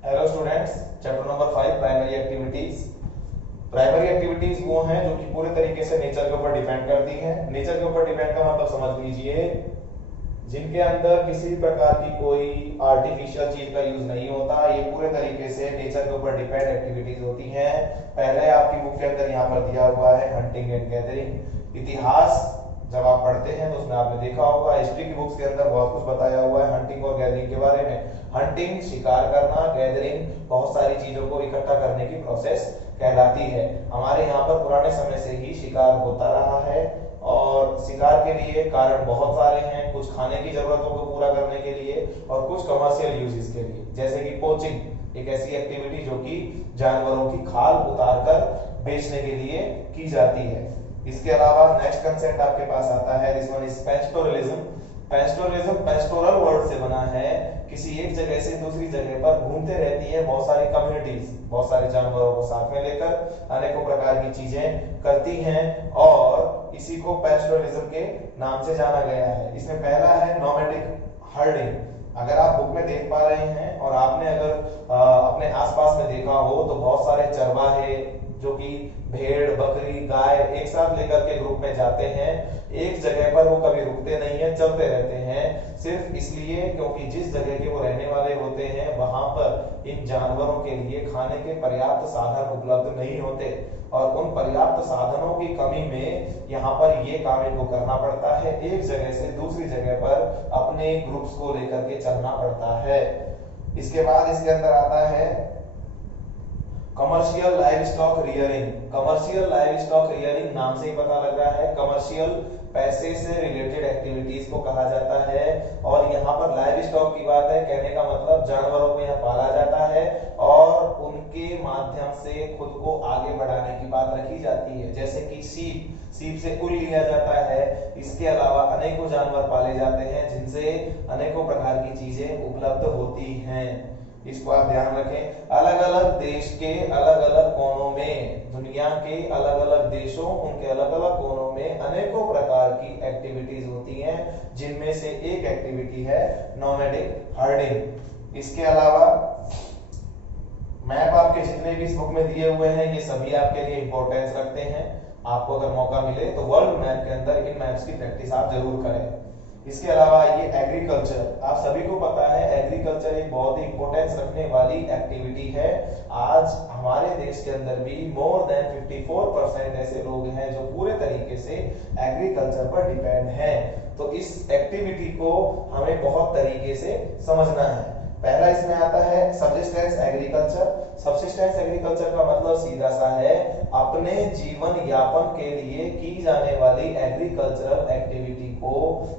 Hello students, chapter number 5 primary activities. Primary activities वो हैं जो कि पूरे तरीके से नेचर के ऊपर डिपेंड करती हैं। नेचर के ऊपर डिपेंड का मतलब समझ लीजिए जिनके अंदर किसी प्रकार की कोई आर्टिफिशियल चीज का यूज नहीं होता। ये पूरे तरीके से नेचर के ऊपर डिपेंड एक्टिविटीज होती हैं। पहले आपकी बुक के अंदर यहाँ पर दिया हुआ है हंटिंग एंड गैदरिंग। इतिहास जब आप पढ़ते हैं तो उसमें आपने देखा होगा, हिस्ट्री की बुक्स के अंदर बहुत कुछ बताया हुआ है हंटिंग और गैदरिंग के बारे में। हंटिंग शिकार करना, गैदरिंग बहुत सारी चीजों को इकट्ठा करने की प्रोसेस कहलाती है। हमारे यहाँ पर पुराने समय से ही शिकार होता रहा है और शिकार के लिए कारण बहुत सारे हैं। कुछ खाने की जरूरतों को पूरा करने के लिए और कुछ कमर्शियल यूजेस के लिए, जैसे कि पोचिंग एक ऐसी एक्टिविटी जो कि जानवरों की खाल उतारकर बेचने के लिए की जाती है। इसके अलावा नेक्स्ट कंसेप्ट आपके पास आता है, this one is pastoralism. Pastoralism pastoral word से बना है, किसी एक जगह से दूसरी जगह पर घूमते रहती है बहुत सारी कम्युनिटीज, बहुत सारे जानवरों को साथ में लेकर अनेकों प्रकार की चीजें करती हैं और इसी को पेस्टोरलिज्म के नाम से जाना गया है। इसमें पहला है नोमैडिक हर्डिंग। अगर आप बुक में देख पा रहे हैं और आपने अगर अपने आसपास में देखा हो तो बहुत सारे चरवाहे जो कि भेड़, बकरी, गाय एक साथ लेकर के ग्रुप में जाते हैं। एक जगह पर वो कभी रुकते नहीं है, चलते रहते हैं, सिर्फ इसलिए क्योंकि जिस जगह के वो रहने वाले होते हैं वहां पर इन जानवरों के लिए खाने के पर्याप्त साधन उपलब्ध नहीं होते और उन पर्याप्त साधनों की कमी में यहाँ पर ये काम इनको करना पड़ता है, एक जगह से दूसरी जगह पर अपने ग्रुप्स को लेकर के चलना पड़ता है। इसके बाद इसके अंदर आता है commercial live stock rearing. Commercial live stock rearing नाम से ही पता लग रहा है, कमर्शियल पैसे से रिलेटेड एक्टिविटीज को कहा जाता है और यहाँ पर लाइव स्टॉक की बात है, कहने का मतलब जानवरों को यहाँ पाला जाता है और उनके माध्यम से खुद को आगे बढ़ाने की बात रखी जाती है। जैसे कि सीप से ऊन लिया जाता है। इसके अलावा अनेकों जानवर पाले जाते हैं जिनसे अनेकों प्रकार की चीजें उपलब्ध होती हैं। इसको आप ध्यान रखें। अलग अलग देश के अलग अलग कोनों में, दुनिया के अलग अलग देशों, उनके अलग अलग कोनों में अनेकों प्रकार की एक्टिविटीज होती हैं जिनमें से एक एक्टिविटी है नोमैडिक हर्डिंग। इसके अलावा मैप आपके जितने भी इस बुक में दिए हुए हैं ये सभी आपके लिए इंपॉर्टेंस रखते हैं। आपको अगर मौका मिले तो वर्ल्ड मैप के अंदर इन मैप्स की प्रैक्टिस आप जरूर करें। इसके अलावा ये एग्रीकल्चर, आप सभी को पता है एग्रीकल्चर एक बहुत ही इंपॉर्टेंस रखने वाली एक्टिविटी है। आज हमारे देश के अंदर भी मोर देन 54% ऐसे लोग हैं जो पूरे तरीके से एग्रीकल्चर पर डिपेंड हैं। तो इस एक्टिविटी को हमें बहुत तरीके से समझना है। पहला इसमें आता है सबसिस्टेंस एग्रीकल्चर। सबसिस्टेंस एग्रीकल्चर का मतलब सीधा सा है अपने जीवन यापन के लिए की जाने वाली एग्रीकल्चरल एक्टिविटी को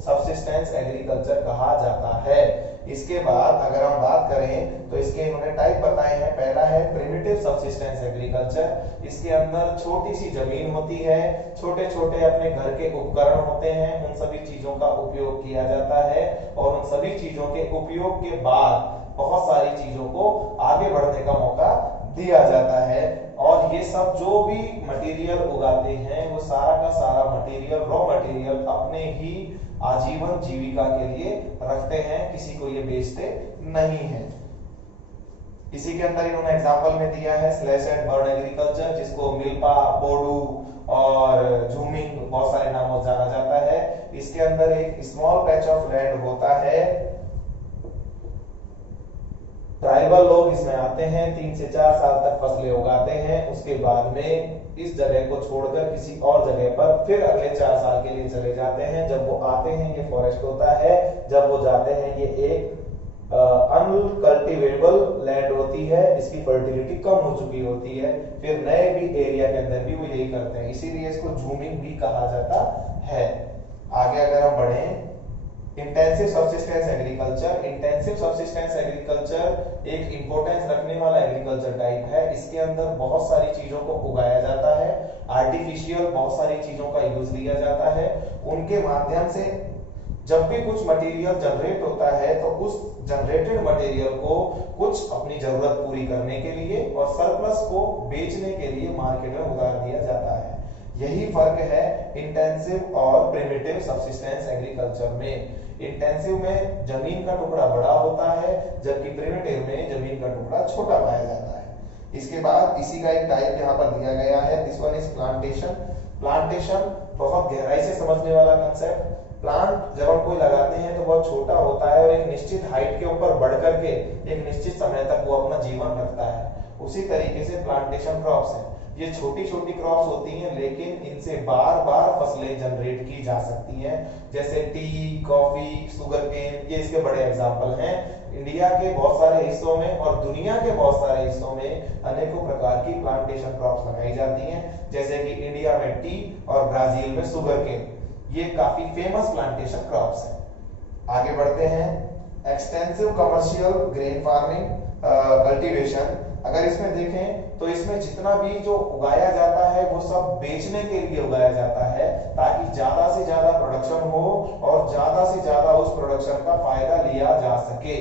सबसिस्टेंस एग्रीकल्चर कहा जाता है। इसके बाद अगर हम बात करें तो इसके इन्होंने टाइप बताए हैं। पहला है प्रिमिटिव सबसिस्टेंस एग्रीकल्चर। इसके अंदर छोटी सी जमीन होती है, छोटे छोटे अपने घर के उपकरण होते हैं, उन सभी चीजों का उपयोग किया जाता है और उन सभी चीजों के उपयोग के बाद बहुत सारी चीजों को आगे बढ़ने का मौका दिया जाता है और ये सब जो भी मटेरियल उगाते हैं वो सारा का सारा मटेरियल, रॉ मटेरियल अपने ही आजीवन जीविका के लिए रखते हैं, किसी को ये बेचते नहीं है। इसी के अंदर इन्होंने एग्जांपल में दिया है स्लैश एंड बर्न एग्रीकल्चर, जिसको मिल्पा, पोडू और झूमिंग बहुत सारे नामों से जाना जाता है। इसके अंदर एक स्मॉल पैच ऑफ लैंड होता है, ट्राइबल लोग इसमें आते हैं, 3 से 4 साल तक फसलें उगाते हैं, उसके बाद में इस जगह को छोड़कर किसी और जगह पर फिर अगले 4 साल के लिए चले जाते हैं। जब वो आते हैं ये फॉरेस्ट होता है, जब वो जाते हैं ये एक अनकल्टिवेबल लैंड होती है, इसकी फर्टिलिटी कम हो चुकी होती है, फिर नए भी एरिया के अंदर भी वो यही करते हैं, इसीलिए इसको झूमिंग भी कहा जाता है। आगे अगर हम बढ़ें, intensive subsistence agriculture. Intensive subsistence agriculture एक इंपॉर्टेंस रखने वाला एग्रीकल्चर टाइप है। इसके अंदर बहुत सारी चीजों को उगाया जाता है, आर्टिफिशियल बहुत सारी चीजों का यूज लिया जाता है। उनके माध्यम से जब भी कुछ मटेरियल जनरेट होता है तो उस जनरेटेड मटेरियल को कुछ अपनी जरूरत पूरी करने के लिए और सरप्लस को बेचने के लिए मार्केट में उतार दिया जाता है। यही फर्क है इंटेंसिव और प्रिमिटिव सबसिस्टेंस एग्रीकल्चर में। इंटेंसिव में जमीन का टुकड़ा बड़ा होता है, जबकि प्रिमिटिव में जमीन का टुकड़ा छोटा पाया जाता है। इसके बाद इसी का एक टाइप यहाँ पर दिया गया है, this one is plantation. Plantation बहुत गहराई से समझने वाला कंसेप्ट। प्लांट जब हम कोई लगाते हैं तो बहुत छोटा होता है और एक निश्चित हाइट के ऊपर बढ़ करके एक निश्चित समय तक वो अपना जीवन रखता है। उसी तरीके से प्लांटेशन क्रॉप्स हैं। ये छोटी छोटी क्रॉप्स होती हैं, लेकिन इनसे बार बार फसलें जनरेट की जा सकती हैं, जैसे टी, कॉफी, शुगर केन, ये इसके बड़े एग्जाम्पल हैं। इंडिया के बहुत सारे हिस्सों में और दुनिया के बहुत सारे हिस्सों में अनेकों प्रकार की प्लांटेशन क्रॉप्स लगाई जाती हैं, जैसे कि इंडिया में टी और ब्राजील में शुगर केन। ये काफी फेमस प्लांटेशन क्रॉप्स हैं। आगे बढ़ते हैं, extensive commercial grain farming cultivation. अगर इसमें देखें तो इसमें जितना भी जो उगाया जाता है वो सब बेचने के लिए उगाया जाता है, ताकि ज्यादा से ज्यादा प्रोडक्शन हो और ज्यादा से ज्यादा उस प्रोडक्शन का फायदा लिया जा सके।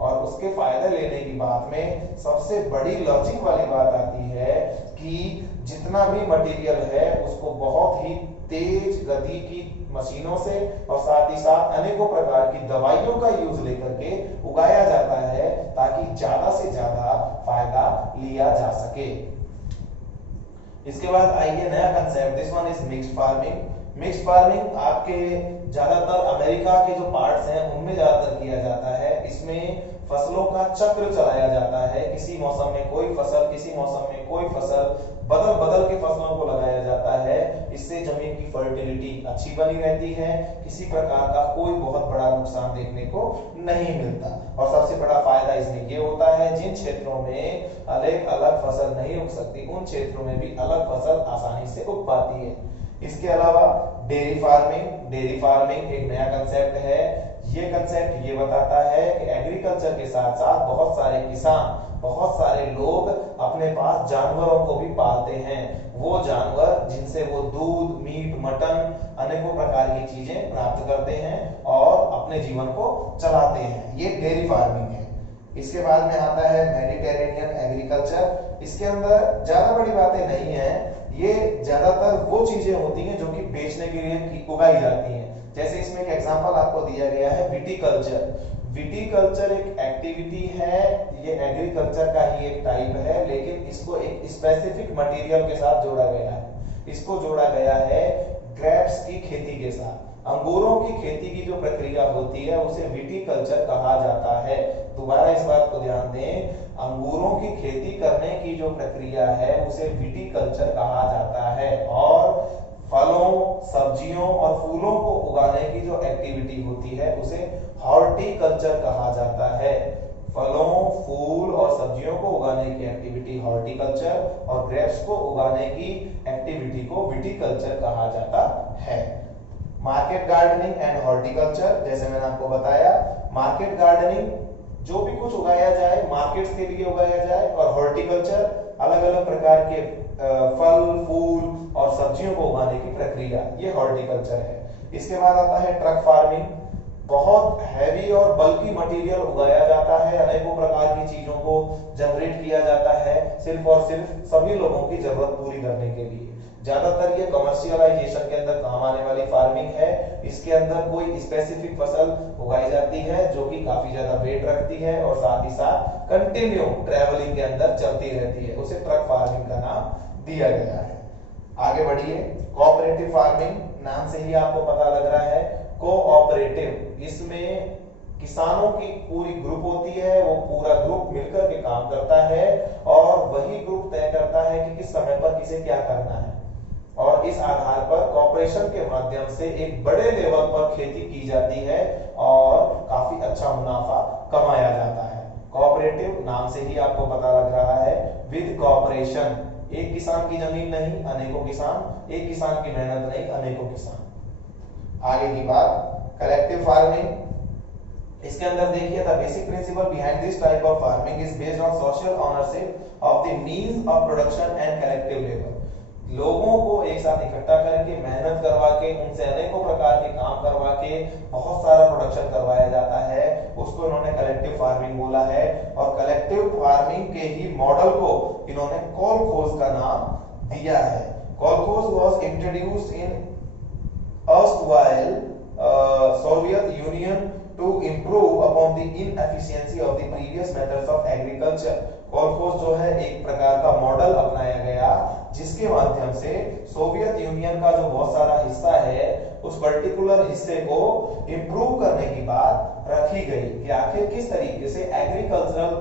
और उसके फायदा लेने की बात में सबसे बड़ी लॉजिक वाली बात आती है कि जितना भी मटेरियल है उसको बहुत ही तेज गति की मशीनों से और साथ ही साथ अनेकों प्रकार की दवाइयों का यूज लेकर के उगाया जाता है, ताकि ज्यादा से ज्यादा फायदा लिया जा सके। इसके बाद आइए नया concept, this one is mixed farming. Mixed farming आपके ज्यादातर अमेरिका के जो पार्ट्स हैं उनमें ज्यादातर किया जाता है। इसमें फसलों का चक्र चलाया जाता है, किसी मौसम में कोई फसल, किसी मौसम में कोई फसल, बदल बदल के फसलों को लगाया जाता है। इससे जमीन की फर्टिलिटी अच्छी बनी रहती है, किसी प्रकार का कोई बहुत बड़ा नुकसान देखने को नहीं मिलता। और सबसे बड़ा फायदा इसमें ये होता है, जिन क्षेत्रों में अलग अलग फसल नहीं उग सकती उन क्षेत्रों में भी अलग फसल आसानी से उग पाती है। इसके अलावा डेयरी फार्मिंग। डेयरी फार्मिंग एक नया कंसेप्ट है। ये कंसेप्ट ये बताता है कि एग्रीकल्चर के साथ साथ बहुत सारे किसान, बहुत सारे लोग अपने पास जानवरों को भी पालते हैं। वो जानवर जिनसे वो दूध, मीट, मटन, अनेकों प्रकार की चीजें प्राप्त करते हैं और अपने जीवन को चलाते हैं। ये डेयरी फार्मिंग है। इसके बाद में आता है मेडिटेरेनियन एग्रीकल्चर। इसके अंदर ज्यादा बड़ी बातें नहीं है, ये ज्यादातर वो चीजें होती हैं जो कि बेचने के लिए उगाई जाती हैं। जैसे इसमें एक एग्जांपल आपको दिया गया है विटीकल्चर। विटीकल्चर एक एक्टिविटी है, ये एग्रीकल्चर का ही एक टाइप है, लेकिन इसको एक स्पेसिफिक मटेरियल के साथ जोड़ा गया है। इसको जोड़ा गया है ग्रेप्स की खेती के साथ। अंगूरों की खेती की जो प्रक्रिया होती है उसे विटीकल्चर कहा जाता है। दोबारा इस बात को ध्यान दें, अंगूरों की खेती करने की जो प्रक्रिया है उसे विटीकल्चर कहा जाता है। और फलों, सब्जियों और फूलों को उगाने की जो एक्टिविटी होती है उसे हॉर्टिकल्चर कहा जाता है। फलों, फूल और सब्जियों को उगाने की एक्टिविटी हॉर्टिकल्चर और ग्रेप्स को उगाने की एक्टिविटी को विटीकल्चर कहा जाता है। मार्केट गार्डनिंग एंड हॉर्टिकल्चर, जैसे मैंने आपको बताया, मार्केट गार्डनिंग जो भी कुछ उगाया जाए मार्केट्स के लिए उगाया जाए, और हॉर्टिकल्चर अलग अलग प्रकार के फल, फूल और सब्जियों को उगाने की प्रक्रिया, ये हॉर्टिकल्चर है। इसके बाद आता है ट्रक फार्मिंग। बहुत हैवी और बल्की मटेरियल उगाया जाता है, अनेकों प्रकार की चीजों को जनरेट किया जाता है सिर्फ और सिर्फ सभी लोगों की जरूरत पूरी करने के लिए। ज्यादातर ये कमर्शियलाइजेशन के अंदर काम आने वाली फार्मिंग है। इसके अंदर कोई स्पेसिफिक फसल उगाई जाती है जो कि काफी ज्यादा वेट रखती है और साथ ही साथ कंटिन्यू ट्रेवलिंग के अंदर चलती रहती है, उसे ट्रक फार्मिंग का नाम दिया गया है। आगे बढ़िए, कोऑपरेटिव फार्मिंग, नाम से ही आपको पता लग रहा है कोऑपरेटिव। इसमें किसानों की पूरी ग्रुप होती है, वो पूरा ग्रुप मिलकर के काम करता है और वही ग्रुप तय करता है कि किस समय पर किसे क्या करना है, और इस आधार पर कॉर्पोरेशन के माध्यम से एक बड़े लेवल पर खेती की जाती है और काफी अच्छा मुनाफा कमाया जाता है। कोऑपरेटिव नाम से ही आपको पता लग रहा है, विद कॉर्पोरेशन, एक किसान की जमीन नहीं अनेकों किसान, एक किसान की मेहनत नहीं अनेकों किसान। आगे की बात कलेक्टिव फार्मिंग। इसके अंदर देखिए, the basic principle behind this type of farming is based on social ownership of the means of production and collective labour. लोगों को एक साथ इकट्ठा करके मेहनत करवा के उनसे अनेकों प्रकार के काम करवा के बहुत सारा प्रोडक्शन करवाया जाता है, उसको इन्होंने कलेक्टिव फार्मिंग बोला है। और कलेक्टिव फार्मिंग के ही मॉडल को इन्होंने कोलखोज का नाम दिया है। Kolkhoz was introduced in erstwhile Soviet Union to improve upon the inefficiency of the previous methods of agriculture। कोलखोज जो है एक प्रकार का मॉडल अपनाया गया जिसके माध्यम से सोवियत यूनियन का जो बहुत सारा हिस्सा है उस पर्टिकुलर हिस्से को इंप्रूव करने की बात रखी गई कि आखिर किस तरीके से एग्रीकल्चरल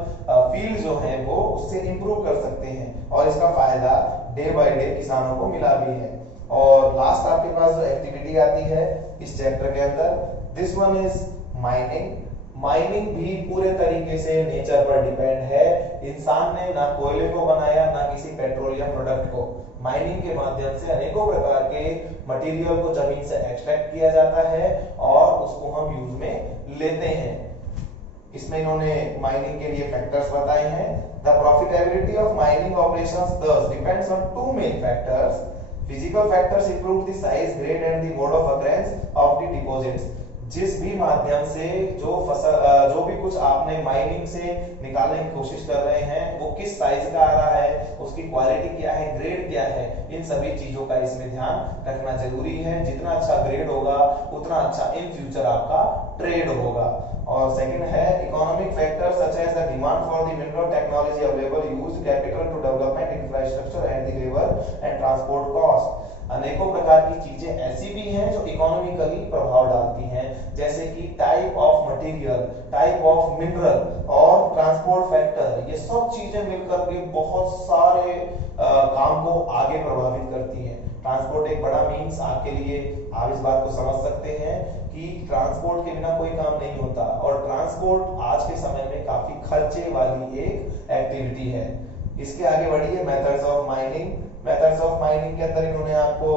फील्ड जो है वो उससे इंप्रूव कर सकते हैं और इसका फायदा डे बाय डे किसानों को मिला भी है। और लास्ट आपके पास जो एक्टिविटी आती है इस चैप्टर के अंदर, this one is mining. Mining भी पूरे तरीके से नेचर पर डिपेंड है। इंसान ने ना कोयले को बनाया ना किसी पेट्रोलियम प्रोडक्ट को। माइनिंग के माध्यम से अनेकों प्रकार के मटेरियल को जमीन से एक्सट्रैक्ट किया जाता है और उसको हम यूज में लेते हैं। इसमें इन्होंने माइनिंग के लिए फैक्टर्स बताए हैं। The profitability of mining operations thus depends on two main factors. Physical factors improve the size, grade and the mode of occurrence of the deposits। जिस भी माध्यम से जो फसल जो भी कुछ आपने माइनिंग से निकालने की कोशिश कर रहे हैं वो किस साइज का आ रहा है, उसकी क्वालिटी क्या है, ग्रेड क्या है, इन सभी चीजों का इसमें ध्यान रखना जरूरी है। जितना अच्छा ग्रेड होगा उतना अच्छा इन फ्यूचर आपका ट्रेड होगा। और सेकंड है economic factor such as the demand for the mineral technology available, used capital to development infrastructure and the labour and transport cost. अनेकों प्रकार की चीजें ऐसी भी हैं जो इकोनॉमिकली प्रभाव डालती हैं, जैसे कि type of material, type of mineral और ट्रांसपोर्ट फैक्टर। ये सब चीजें मिलकर के बहुत सारे काम को आगे प्रभावित करती हैं। ट्रांसपोर्ट एक बड़ा मीन्स आपके लिए, आप इस बात को समझ सकते हैं कि ट्रांसपोर्ट के बिना कोई काम नहीं होता और ट्रांसपोर्ट आज के समय में काफी खर्चे वाली एक एक्टिविटी है। इसके आगे बढ़िए methods of mining. Methods of mining के अंदर इन्होंने आपको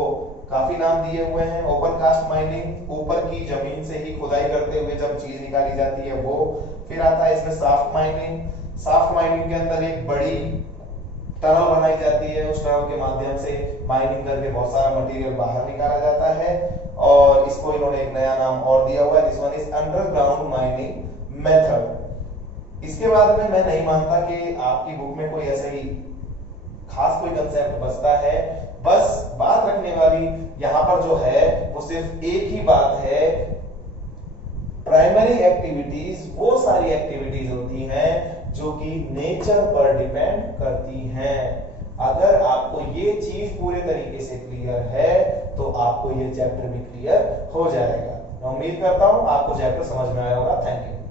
काफी नाम दिए हुए हैं। ओपन कास्ट माइनिंग, ऊपर की जमीन से ही खुदाई करते हुए जब चीज निकाली जाती है वो। फिर आता है इसमें साफ्ट माइनिंग। साफ्ट माइनिंग के अंदर एक बड़ी टनल बनाई जाती है, उस टनल के माध्यम से माइनिंग करके बहुत सारा मटेरियल बाहर निकाला जाता है और इसको इन्होंने एक नया नाम और दिया हुआ है, this one is underground mining method. इसके बाद में मैं नहीं मानता कि आपकी बुक में कोई ऐसे ही खास कोई कंसेप्ट बचता है। बस बात रखने वाली यहां पर जो है वो सिर्फ एक ही बात है, प्राइमरी एक्टिविटीज वो सारी एक्टिविटीज होती हैं जो कि नेचर पर डिपेंड करती हैं। अगर आपको ये चीज पूरे तरीके से क्लियर है तो आपको ये चैप्टर भी क्लियर हो जाएगा। मैं उम्मीद करता हूं आपको चैप्टर समझ में आया होगा। Thank you.